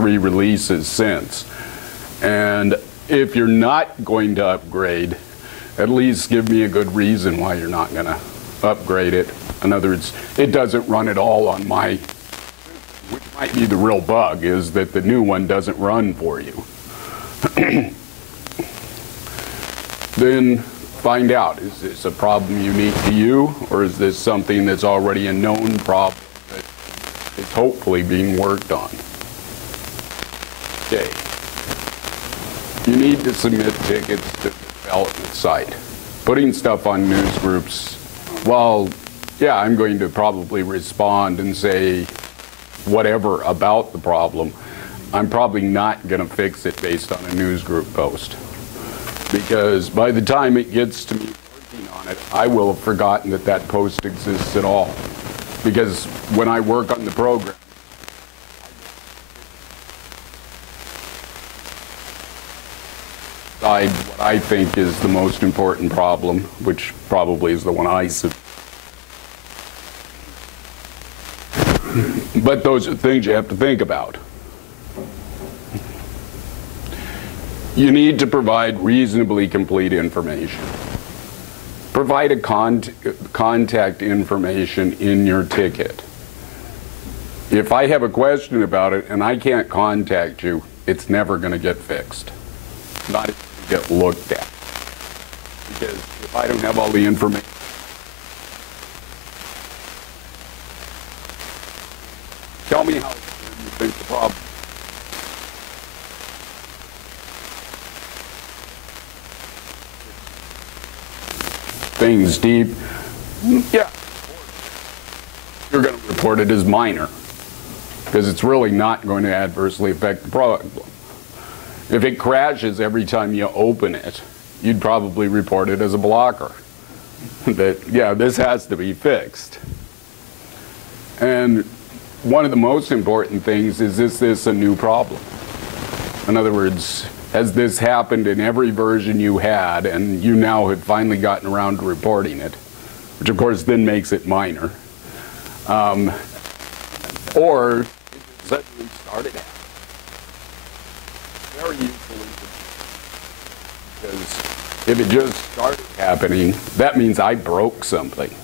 3 releases since. And if you're not going to upgrade, at least give me a good reason why you're not going to upgrade it. In other words, it doesn't run at all on my, which might be the real bug, is that the new one doesn't run for you. Then find out, is this a problem unique to you, or is this something that's already a known problem that is hopefully being worked on? Okay. You need to submit tickets to the development site. Putting stuff on news groups, well, yeah, I'm going to probably respond and say whatever about the problem. I'm probably not going to fix it based on a news group post. Because by the time it gets to me working on it, I will have forgotten that that post exists at all. Because when I work on the program, I decide what I think is the most important problem, which probably is the one I submit. But those are things you have to think about. You need to provide reasonably complete information. Provide a contact information in your ticket. If I have a question about it and I can't contact you, it's never going to get fixed. Not even get looked at. Because if I don't have all the information, tell me how you think the problem. Things deep, yeah, you're going to report it as minor because it's really not going to adversely affect the problem. If it crashes every time you open it, you'd probably report it as a blocker. That, yeah, this has to be fixed. And one of the most important things is this a new problem? In other words, has this happened in every version you had and you now had finally gotten around to reporting it, which of course then makes it minor, or it suddenly started happening. Very useful information, because if it just started happening, that means I broke something.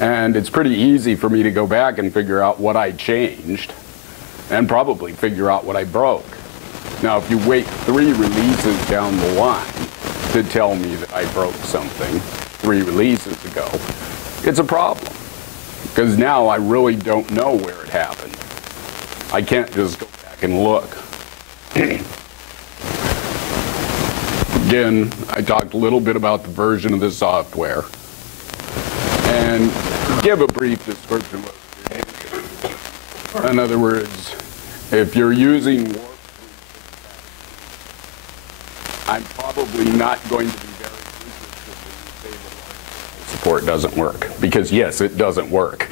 And it's pretty easy for me to go back and figure out what I changed and probably figure out what I broke. Now, if you wait 3 releases down the line to tell me that I broke something 3 releases ago, it's a problem. Because now I really don't know where it happened. I can't just go back and look. Again, I talked a little bit about the version of the software. And give a brief description of what you're doing. In other words, if you're using Warpstock, I'm probably not going to be very interested when you say the support doesn't work. Because yes, it doesn't work.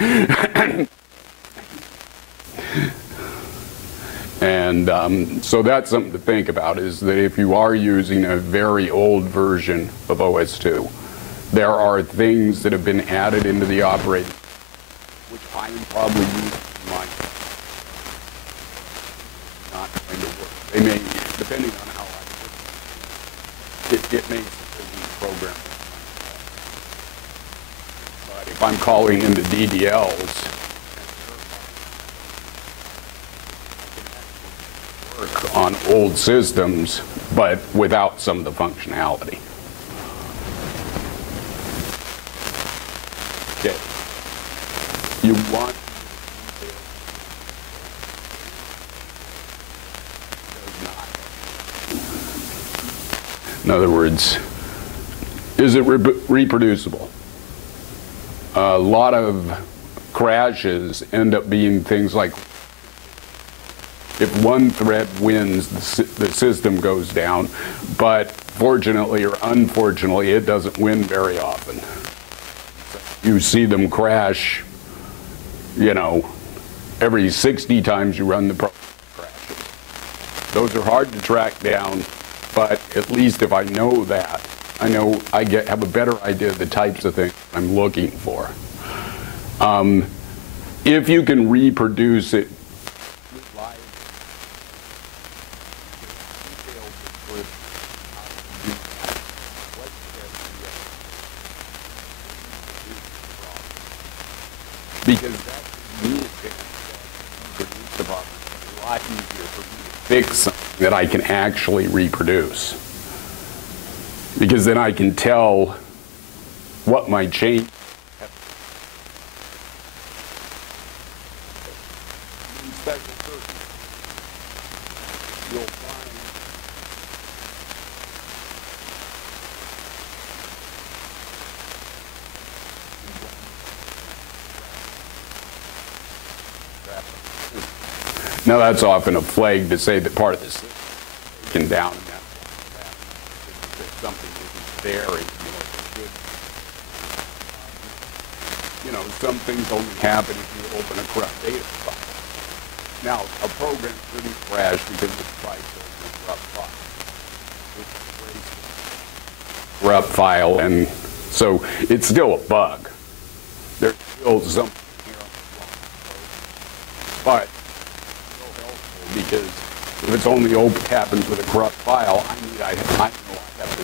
And so that's something to think about, is that if you are using a very old version of OS2, there are things that have been added into the operating system, which I am probably using in my not going to work. They may, depending on how I work, it may be programmed. But if I'm calling into DDLs, work on old systems, but without some of the functionality. Okay. You want in other words, is it reproducible? A lot of crashes end up being things like if one thread wins, the system goes down, but fortunately or unfortunately, it doesn't win very often. You see them crash, you know, every 60 times you run the program, crashes. Those are hard to track down, but at least if I know that, I know I have a better idea of the types of things I'm looking for. If you can reproduce it because that means produce the problem. It's a lot easier for me to fix something that I can actually reproduce, because then I can tell what my change. You'll find now that's often a flag to say that part of the system is taken down, and that's what happens. If something isn't there, and some things only happen if you open a corrupt data file. Now, a program shouldn't crash because it tries to open a corrupt file. Corrupt file, and so it's still a bug. There's still something here on the wrong code, but it's still helpful because if it's only happens with a corrupt file, I know I have to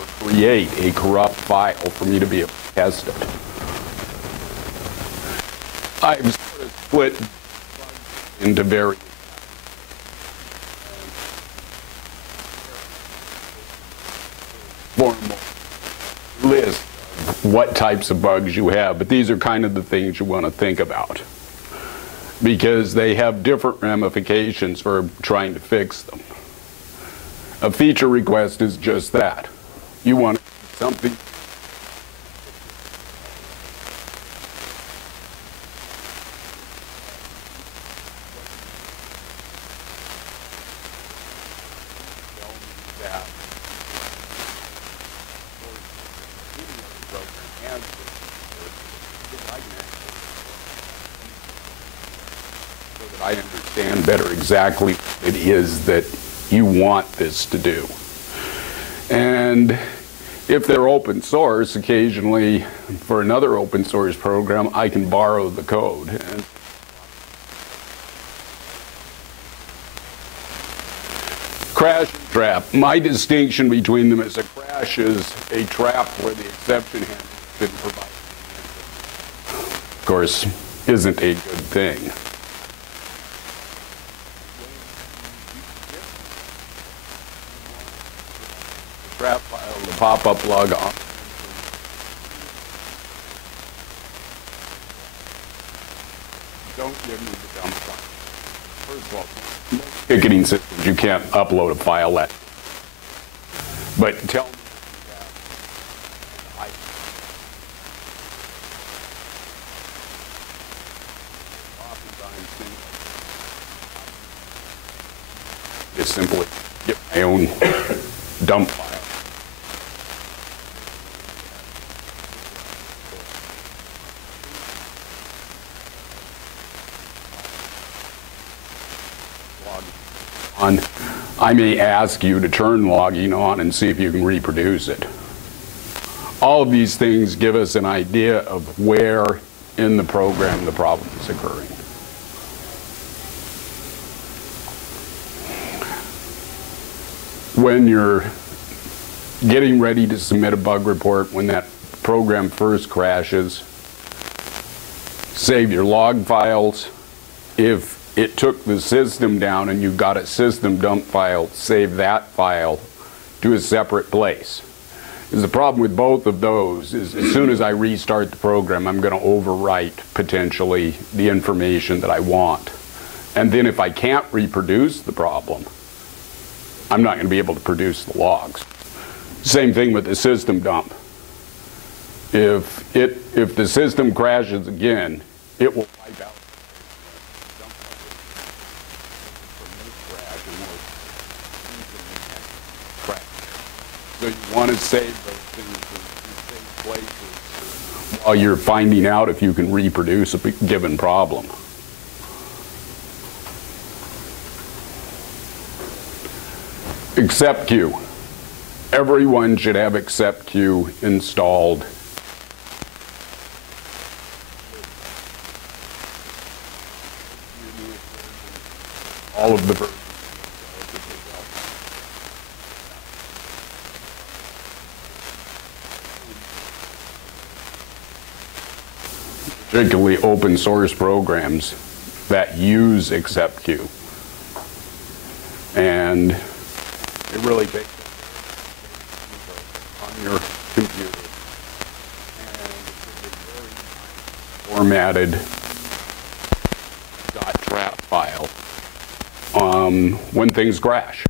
or create a corrupt file for me to be able to test it. I've sort of split into various formal list of what types of bugs you have, but these are kind of the things you want to think about, because they have different ramifications for trying to fix them. A feature request is just that. You want something I understand better exactly what it is that you want this to do. And if they're open source, occasionally for another open source program, I can borrow the code. And crash and trap. My distinction between them is a crash is a trap where the exception has been provided. Of course, isn't a good thing. Trap file, the pop-up log on. Don't give me the dump file. First of all, most ticketing systems, you can't upload a file that. But tell me just simply get my own dump file. I may ask you to turn logging on and see if you can reproduce it. All of these things give us an idea of where in the program the problem is occurring. When you're getting ready to submit a bug report, when that program first crashes, save your log files. If it took the system down and you got a system dump file, save that file to a separate place. Because the problem with both of those is as soon as I restart the program, I'm going to overwrite potentially the information that I want. And then if I can't reproduce the problem, I'm not going to be able to produce the logs. Same thing with the system dump. If the system crashes again, it will wipe out. So you want to save those things in safe places while you're finding out if you can reproduce a given problem. Accept queue. Everyone should have accept queue installed. All of the versions. particularly open source programs that use excepq. And it really takes on your computer. And it's a very formatted .trap file when things crash.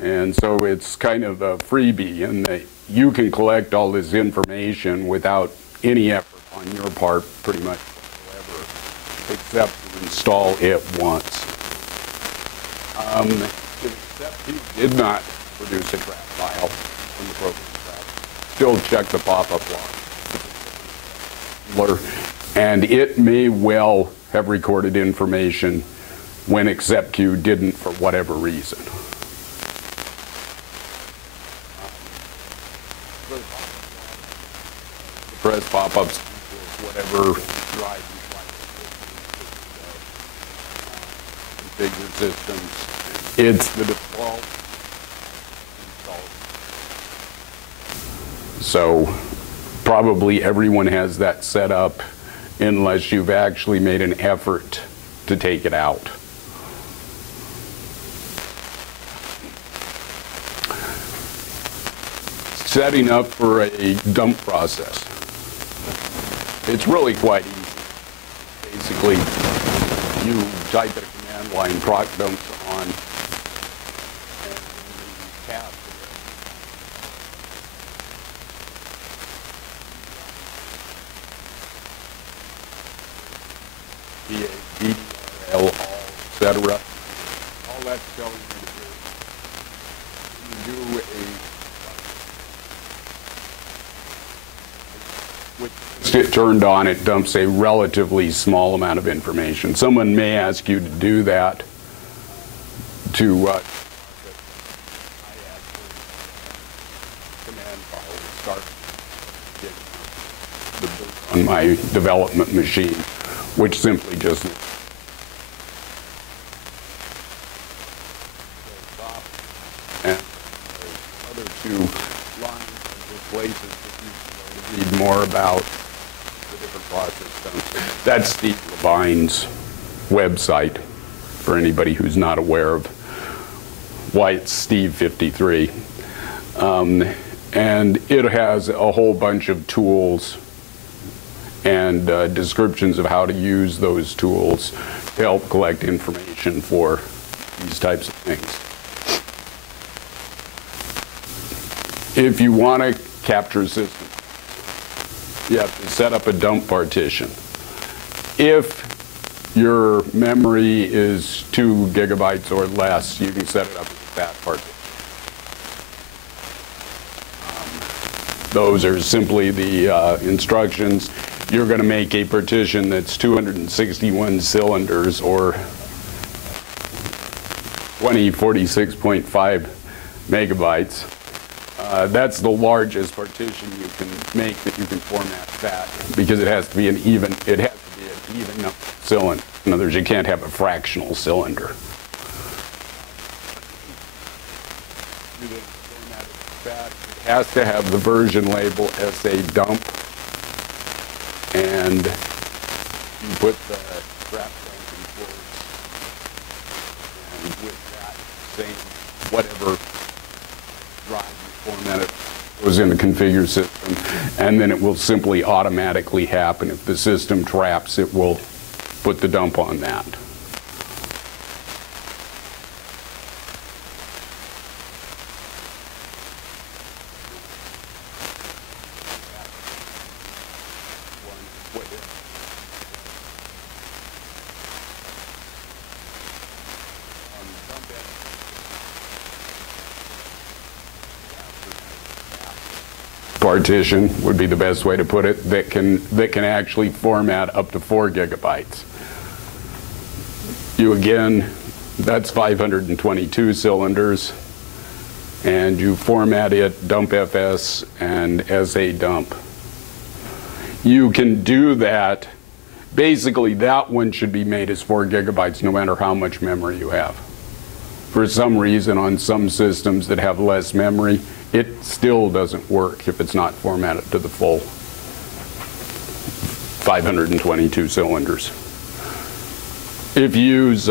And so it's kind of a freebie in that you can collect all this information without any effort on your part, pretty much whatsoever, except to install it once. Except he did not produce a trap file from the program trap. Still check the pop-up log. And it may well have recorded information when excepq didn't for whatever reason. Press pop-ups, whatever drive you like configure systems. It's the default install. So probably everyone has that set up unless you've actually made an effort to take it out. Setting up for a dump process. It's really quite easy. Basically, you type in a command line proc dumps on, and you tab DDRL, all, etc. All that's telling you to do. You do with it turned on, it dumps a relatively small amount of information. Someone may ask you to do that to command file and start on my development machine, which simply just and other two lines of places that you can read more about the different process dumps. That's Steve Levine's website for anybody who's not aware of why it's Steve 53. And it has a whole bunch of tools and descriptions of how to use those tools to help collect information for these types of things. If you want to capture a system, you have to set up a dump partition. If your memory is 2 gigabytes or less, you can set it up as a fat partition. Those are simply the instructions. You're going to make a partition that's 261 cylinders or 2046.5 megabytes. That's the largest partition you can make that you can format fat, because it has to be an even cylinder. In other words, you can't have a fractional cylinder. It has to have the version label SA dump, and you put the trap dump in quotes, and with that same whatever drive you format it goes in the configure system, and then it will simply automatically happen. If the system traps, it will put the dump on that. Partition would be the best way to put it, that can actually format up to 4 gigabytes. That's 522 cylinders, and you format it dump FS and SA dump. You can do that. Basically, that one should be made as 4 gigabytes no matter how much memory you have. For some reason, on some systems that have less memory, it still doesn't work if it's not formatted to the full 522 cylinders. If you use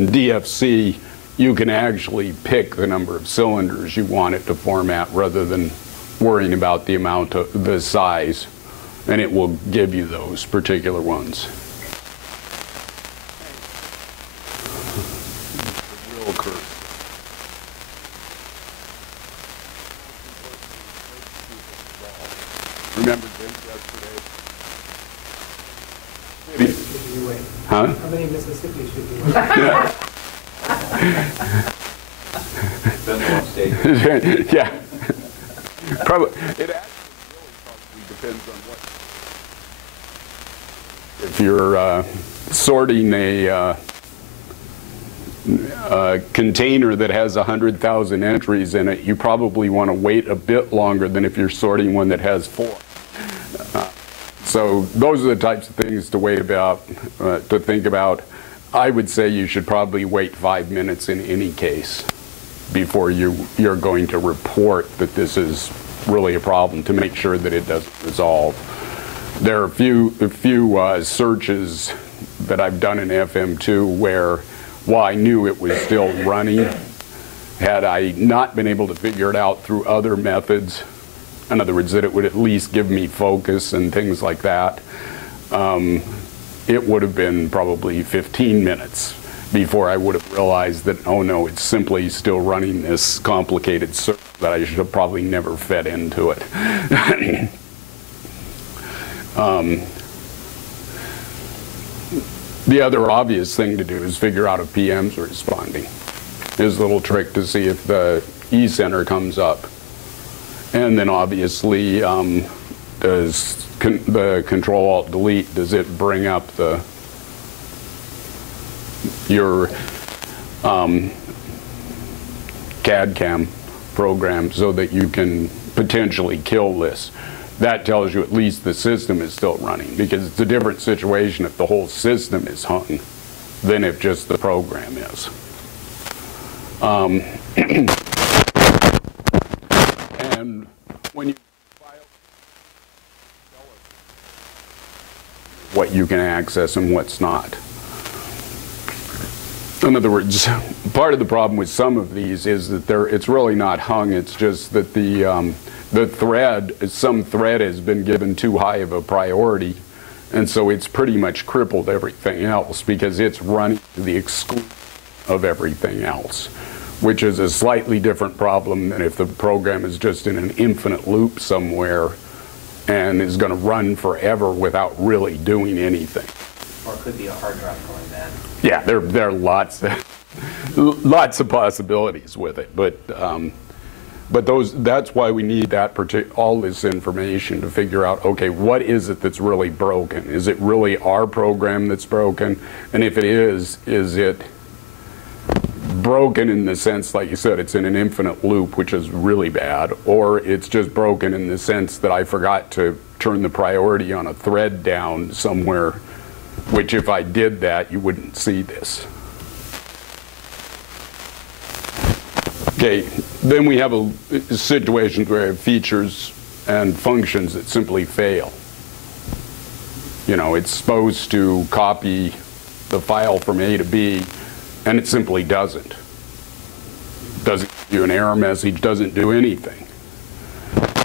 DFC, you can actually pick the number of cylinders you want it to format rather than worrying about the amount of the size, and it will give you those particular ones. Real curve. Remember this yesterday? Huh? How many Mississippi should you Yeah. Probably. It actually really probably depends on what. If you're sorting a container that has 100,000 entries in it, you probably want to wait a bit longer than if you're sorting one that has 4. So those are the types of things to wait about, to think about. I would say you should probably wait 5 minutes in any case before you're going to report that this is really a problem, to make sure that it doesn't resolve. There are a few searches that I've done in FM2 where, while I knew it was still running, had I not been able to figure it out through other methods, in other words, that it would at least give me focus and things like that, it would have been probably 15 minutes before I would have realized that, oh no, it's simply still running this complicated search that I should have probably never fed into it. The other obvious thing to do is figure out if PM's responding. Here's a little trick to see if the E-center comes up. And then obviously, does the Control-Alt-Delete, does it bring up your CAD/CAM program so that you can potentially kill this? That tells you at least the system is still running, because it's a different situation if the whole system is hung than if just the program is. And when you file, tell us what you can access and what's not. In other words, part of the problem with some of these is that it's really not hung. It's just that the thread, some thread has been given too high of a priority, and so it's pretty much crippled everything else because it's running to the exclusion of everything else, which is a slightly different problem than if the program is just in an infinite loop somewhere and is going to run forever without really doing anything. Or it could be a hard drive going bad. Yeah, there are lots of possibilities with it, but that's why we need all this information to figure out, okay, what is it that's really broken? Is it really our program that's broken? And if it is it broken in the sense, like you said, it's in an infinite loop, which is really bad, or it's just broken in the sense that I forgot to turn the priority on a thread down somewhere, which if I did that, you wouldn't see this. Okay, then we have a situation where we have features and functions that simply fail. You know, it's supposed to copy the file from A to B, and it simply doesn't. Doesn't give you an error message, doesn't do anything.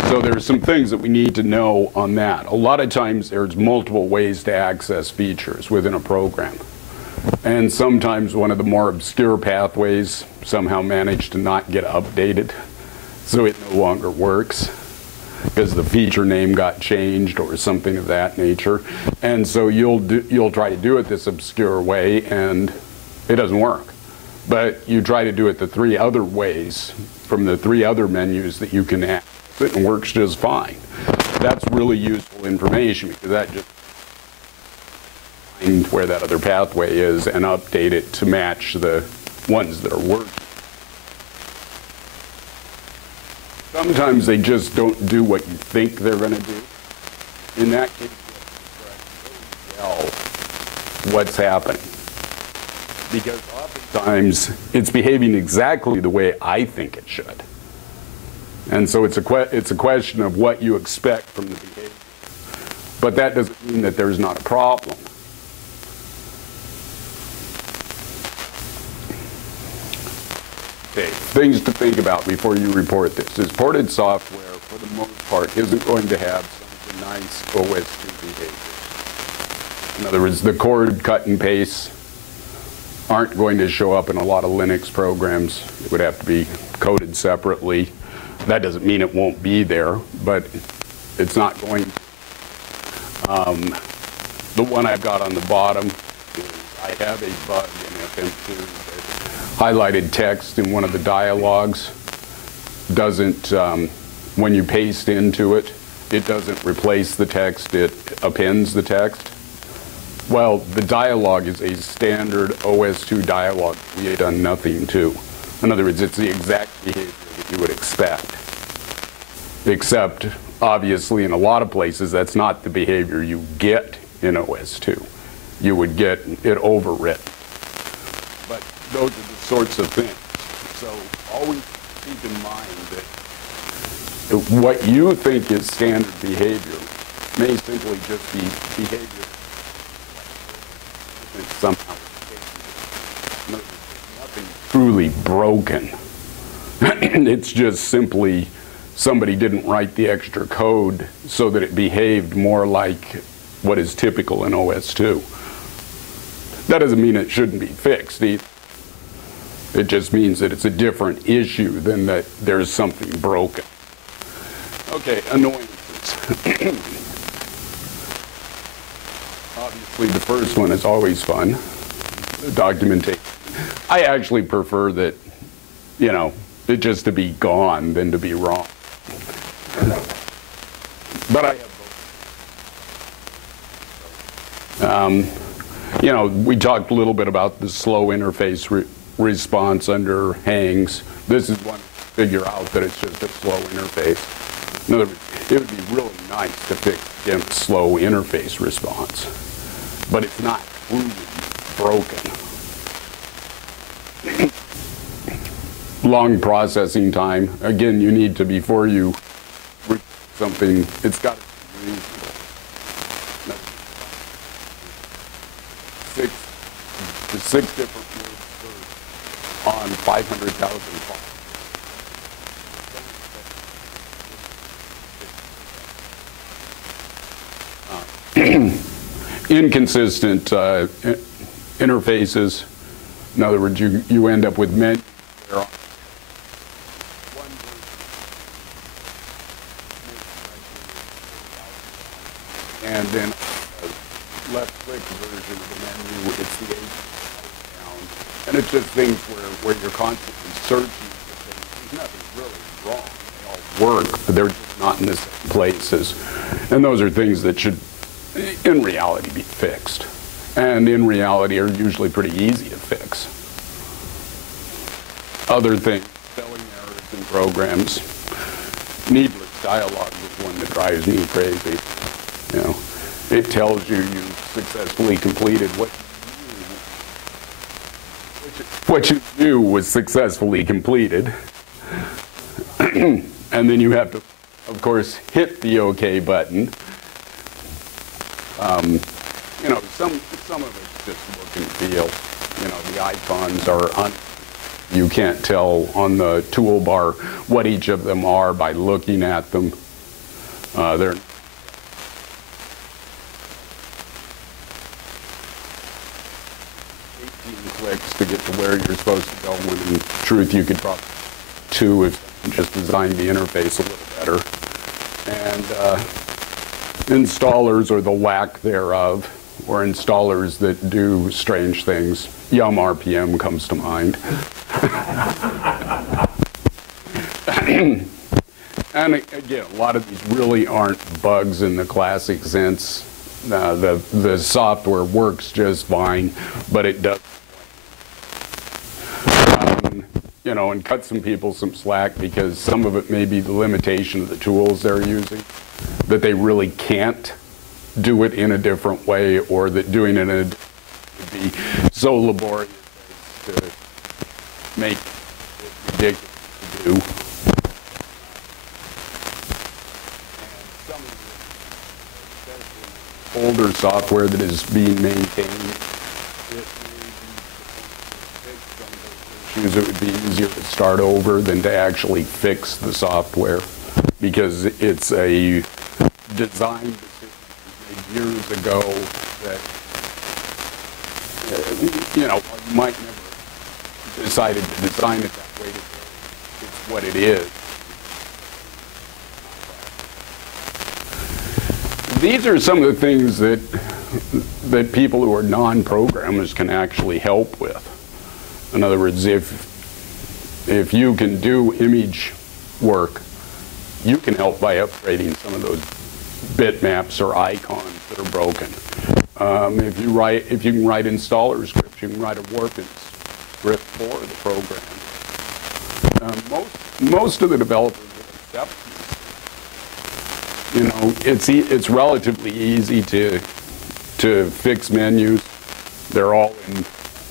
So there's some things that we need to know on that. A lot of times there's multiple ways to access features within a program. And sometimes one of the more obscure pathways somehow managed to not get updated, so it no longer works because the feature name got changed or something of that nature. And so you'll try to do it this obscure way and it doesn't work. But you try to do it the 3 other ways from the 3 other menus that you can access it, and works just fine. That's really useful information because that just finds where that other pathway is and update it to match the ones that are working. Sometimes they just don't do what you think they're going to do. In that case, you have to tell what's happening. Because oftentimes it's behaving exactly the way I think it should. And so it's a question of what you expect from the behavior. but that doesn't mean that there's not a problem. Okay, things to think about before you report this is ported software, for the most part, isn't going to have some of the nice OS2 behaviors. In other words, the chord cut and paste aren't going to show up in a lot of Linux programs. It would have to be coded separately. That doesn't mean it won't be there, but it's not going to. The one I've got on the bottom is I have a bug in FM2 that highlighted text in one of the dialogues doesn't, when you paste into it, it doesn't replace the text, it appends the text. Well, the dialogue is a standard OS2 dialogue we have done nothing to. In other words, it's the exact behavior that you would expect. Except, obviously, in a lot of places, that's not the behavior you get in OS2. You would get it overwritten. But those are the sorts of things. So always keep in mind that what you think is standard behavior may simply just be behavior that's somehow nothing truly broken. It's just simply somebody didn't write the extra code so that it behaved more like what is typical in OS2. That doesn't mean it shouldn't be fixed either. It just means that it's a different issue than that there's something broken. Okay, annoyances. Obviously, the first one is always fun, documentation. I actually prefer that, you know, it just to be gone than to be wrong. But I have both. You know, we talked a little bit about the slow interface response under hangs. This is one to figure out that it's just a slow interface. In other words, it would be really nice to fix against slow interface response, but it's not truly broken. Long processing time. Again, you need to, before you something, it's got to be reasonable. Six different words on 500,000 files. Inconsistent interfaces. In other words, you end up with many. And then left-click version of the menu, it's the down. And it's just things where you're constantly searching for things. There's nothing really wrong. They all work, but they're just not in the same places. And those are things that should, in reality, be fixed. And in reality are usually pretty easy to fix. Other things, spelling errors in programs. Needless dialogue is one that drives me crazy. You know, it tells you successfully completed what you knew was successfully completed. And then you have to, of course, hit the OK button. You know, some of it's just look and feel. You know, the icons are you can't tell on the toolbar what each of them are by looking at them. They're 18 clicks to get to where you're supposed to go, when in truth you could probably 2 if you just designed the interface a little better. And installers, or the lack thereof, or installers that do strange things. Yum RPM comes to mind. And again, a lot of these really aren't bugs in the classic sense. The software works just fine, but it does. You know, and cut some people some slack, because some of it may be the limitation of the tools they're using, that they really can't do it in a different way, or that doing it in a would be so laborious to make it ridiculous to do. older software that is being maintained, it would be easier to start over than to actually fix the software, because it's a design decision made years ago that, you might never decided to design it that way. It's what it is. These are some of the things that people who are non-programmers can actually help with. In other words, if you can do image work, you can help by upgrading some of those bitmaps or icons that are broken. If you can write installer scripts, you can write a warping script for the program. Most of the developers will accept these. It's relatively easy to fix menus. They're all in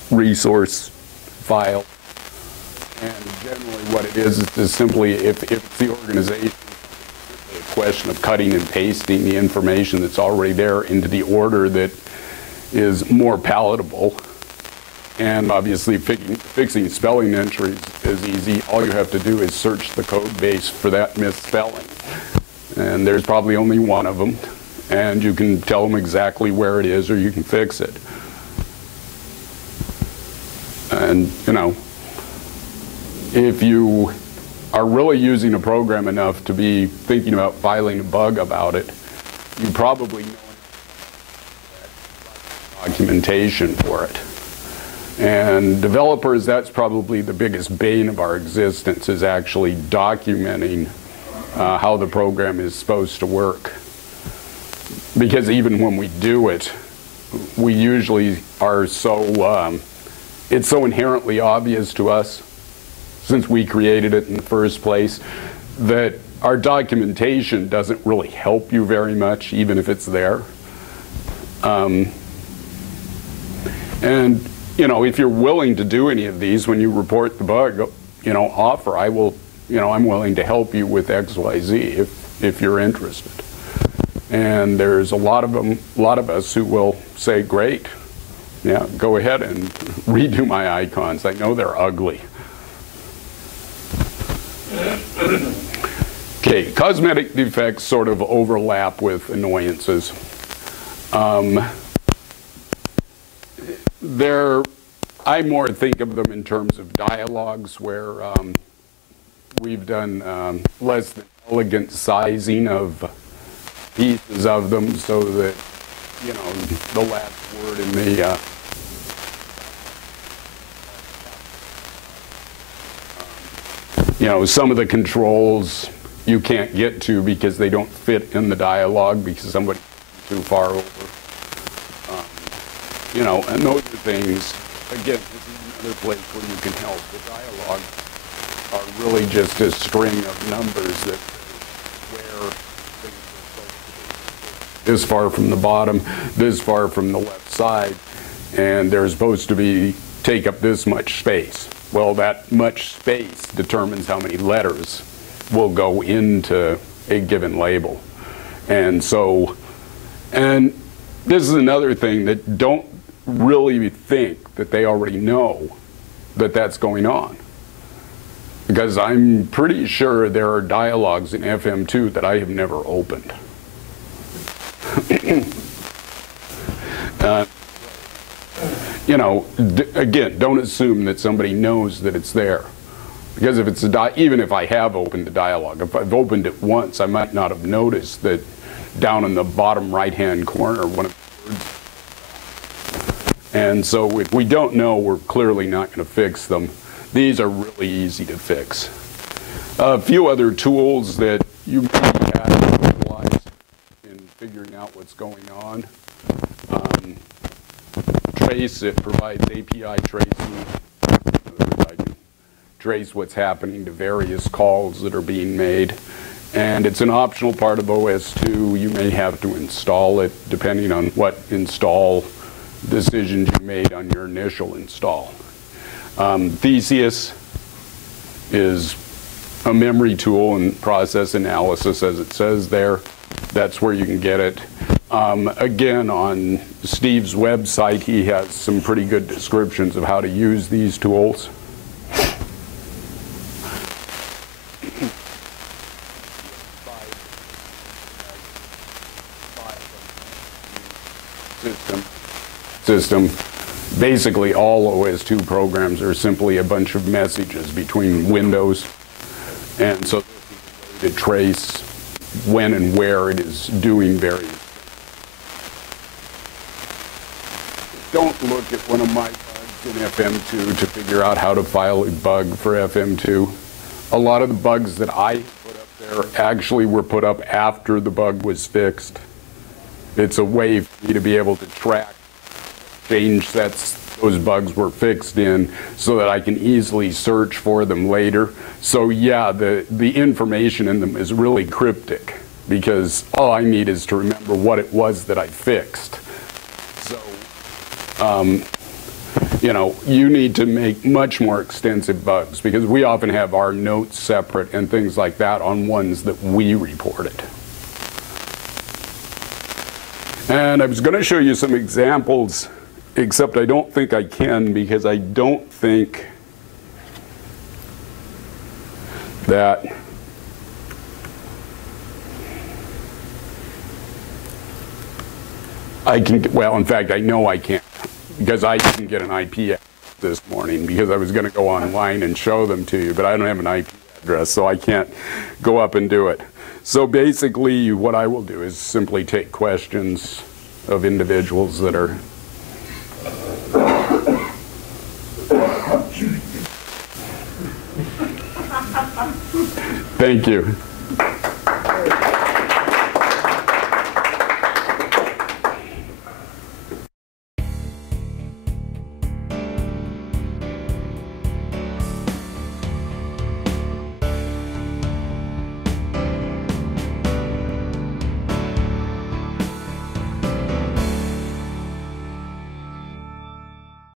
resource file. And generally what it is just simply, if it's the organization, it's a question of cutting and pasting the information that's already there into the order that is more palatable. And obviously fixing spelling entries is easy. All you have to do is search the code base for that misspelling. And there's probably only one of them. And you can tell them exactly where it is, or you can fix it. And, if you are really using a program enough to be thinking about filing a bug about it, you probably know documentation for it. And developers, that's probably the biggest bane of our existence, is actually documenting how the program is supposed to work. Because even when we do it, we usually are so, it's so inherently obvious to us, since we created it in the first place, that our documentation doesn't really help you very much, even if it's there. And, if you're willing to do any of these, when you report the bug, offer, I'm willing to help you with X, Y, Z if you're interested. And there's a lot of us who will say, great, yeah, go ahead and redo my icons. I know they're ugly. Okay, cosmetic defects sort of overlap with annoyances. I more think of them in terms of dialogues where we've done less than elegant sizing of pieces of them so that, the last word in the some of the controls you can't get to because they don't fit in the dialogue because somebody's too far over. And those are things, again, this is another place where you can help. The dialogues are really just a string of numbers that where things are supposed to be. This far from the bottom, this far from the left side, and they're supposed to take up this much space. Well, that much space determines how many letters will go into a given label. And this is another thing that don't really think that they already know that that's going on. Because I'm pretty sure there are dialogues in FM2 that I have never opened. Again, don't assume that somebody knows that it's there. Because if it's even if I have opened the dialogue, if I've opened it once, I might not have noticed that down in the bottom right-hand corner, one of the words. And so if we don't know, we're clearly not going to fix them. These are really easy to fix. A few other tools that you may have utilized in figuring out what's going on. Trace, it provides API tracing. I can trace what's happening to various calls that are being made. And it's an optional part of OS2. You may have to install it depending on what install decisions you made on your initial install. Theseus is a memory tool and process analysis, as it says there. That's where you can get it. Again, on Steve's website, he has some pretty good descriptions of how to use these tools. System. Basically, all OS2 programs are simply a bunch of messages between windows, and so this is a way to trace when and where it is doing various things. Don't look at one of my bugs in FM2 to figure out how to file a bug for FM2. A lot of the bugs that I put up there actually were put up after the bug was fixed. It's a way for me to be able to track change sets those bugs were fixed in so that I can easily search for them later. So yeah, the information in them is really cryptic because all I need is to remember what it was that I fixed. So, you know, you need to make much more extensive bugs because we often have our notes separate and things like that on ones that we reported. And I was going to show you some examples, except I don't think I can because I don't think that I can, well, in fact, I know I can't because I didn't get an IP address this morning because I was going to go online and show them to you, but I don't have an IP address, so I can't go up and do it. So basically, what I will do is simply take questions of individuals that are thank you.